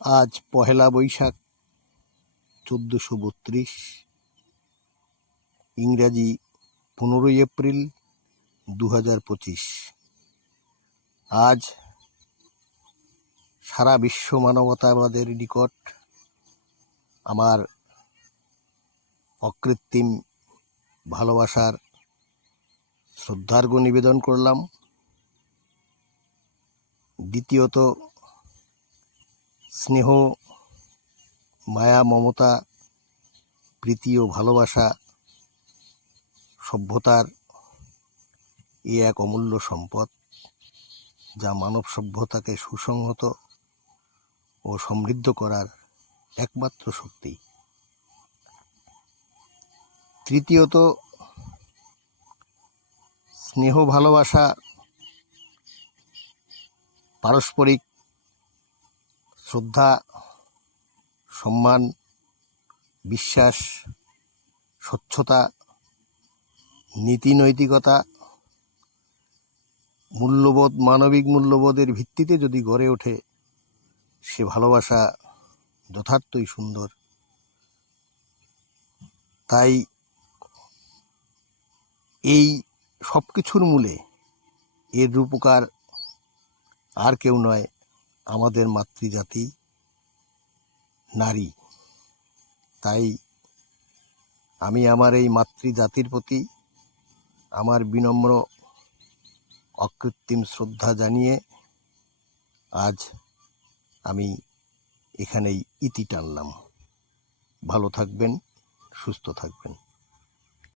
আজ পহেলা বৈশাখ 1432, ইংরাজি 15 এপ্রিল 2025। আজ সারা বিশ্ব মানবতাবাদের নিকট আমার অকৃত্রিম ভালোবাসার শ্রদ্ধার্ঘ নিবেদন করলাম। দ্বিতীয়ত, স্নেহ, মায়া, মমতা, প্রীতি ও ভালোবাসা সভ্যতার এক অমূল্য সম্পদ, যা মানব সভ্যতাকে সুসংহত ও সমৃদ্ধ করার একমাত্র শক্তি। তৃতীয়ত, স্নেহ, ভালোবাসা, পারস্পরিক শ্রদ্ধা, সম্মান, বিশ্বাস, স্বচ্ছতা, নীতি নৈতিকতা, মূল্যবোধ, মানবিক মূল্যবোধের ভিত্তিতে যদি গড়ে ওঠে, সে ভালোবাসা যথার্থই সুন্দর। তাই এই সব কিছুর মূলে এর রূপকার আর কেউ নয়, আমাদের মাতৃজাতি নারী। তাই আমি আমার এই মাতৃজাতির প্রতি আমার বিনম্র অকৃত্রিম শ্রদ্ধা জানিয়ে আজ আমি এখানেই ইতি টানলাম। ভালো থাকবেন, সুস্থ থাকবেন।